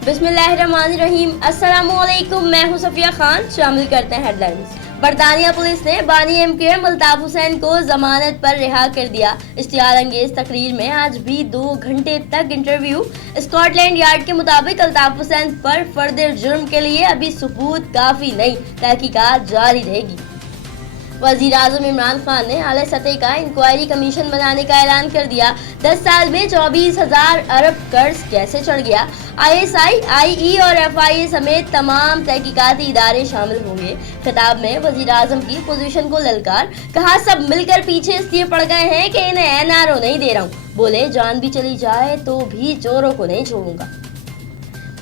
बिस्मिल्लाहिर्रहमानिर्रहीम। अस्सलामुअलैकुम, मैं हूं सफिया खान। शामिल करते हैं हेडलाइंस। बरतानिया पुलिस ने बानी एमके मुल्ताफ हुसैन को जमानत पर रिहा कर दिया। इश्तिहार अंगेज तकरीर में आज भी 2 घंटे तक इंटरव्यू। स्कॉटलैंड यार्ड के मुताबिक अल्ताफ हुसैन पर फर्द जुर्म के लिए अभी सबूत काफी नहीं, तहकीकात जारी रहेगी। वजीर आजम इमरान खान ने आला सतह का इंक्वायरी कमीशन बनाने का ऐलान कर दिया। 10 साल में 24,000 अरब कर्ज कैसे चढ़ गया। ISI, IE और FIA समेत तमाम तहकीकाती इदारे शामिल होंगे। खिताब में वजीर आजम की पोजीशन को ललकार, कहा सब मिलकर पीछे इसलिए पड़ गए हैं कि इन्हें NRO नहीं दे रहा हूँ। बोले जान भी चली जाए तो भी चोरों को नहीं छोड़ूंगा।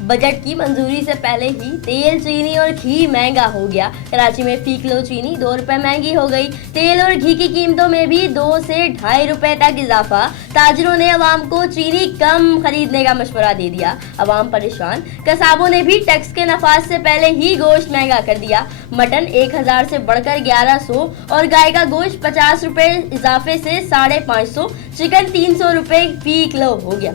बजट की मंजूरी से पहले ही तेल, चीनी और घी महंगा हो गया। कराची में फी किलो चीनी 2 रुपए महंगी हो गई। तेल और घी की कीमतों में भी 2 से 2.5 रुपए तक इजाफा। ताजिरों ने अवाम को चीनी कम खरीदने का मशवरा दे दिया। अवाम परेशान। कसाबों ने भी टैक्स के नफाज से पहले ही गोश्त महंगा कर दिया। मटन 1000 से बढ़कर 1100 और गाय का गोश्त 50 रुपए इजाफे से 550। चिकन 300 रुपए फी किलो हो गया।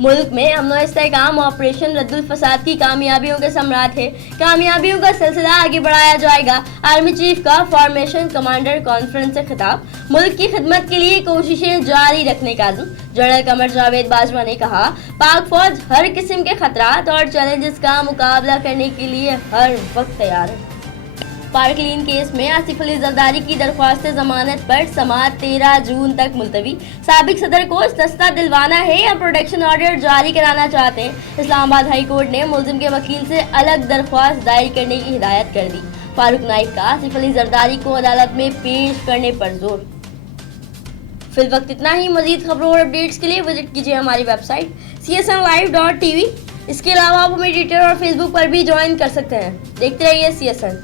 मुल्क में अमन इस्तेहकाम ऑपरेशन रद्दुल फसाद की कामयाबियों के सम्राट है। कामयाबियों का सिलसिला आगे बढ़ाया जाएगा। आर्मी चीफ का फॉर्मेशन कमांडर कॉन्फ्रेंस से खिताब। मुल्क की खिदमत के लिए कोशिशें जारी रखने का अज़्म। जनरल कमर जावेद बाजवा ने कहा, पाक फौज हर किस्म के खतरात और चैलेंजेस का मुकाबला करने के लिए हर वक्त तैयार है। पार्कलीन केस में आसिफ अली जरदारी की दरख्वास्त जमानत पर समाअत 13 जून तक मुलतवी। साबिक सदर को इस्तस्ना दिलवाना है या प्रोटेक्शन ऑर्डर जारी कराना चाहते हैं। इस्लामाबाद हाई कोर्ट ने मुलजिम के वकील से अलग दरख्वास्त दायर करने की हिदायत कर दी। फारूक नाइक का आसिफ अली जरदारी को अदालत में पेश करने पर जोर। फिल वक्त इतना ही। मजीद खबरों और अपडेट्स के लिए विजिट कीजिए हमारी वेबसाइट csnlive.tv। इसके अलावा आप हमें ट्विटर और फेसबुक पर भी ज्वाइन कर सकते हैं। देखते रहिए CSN।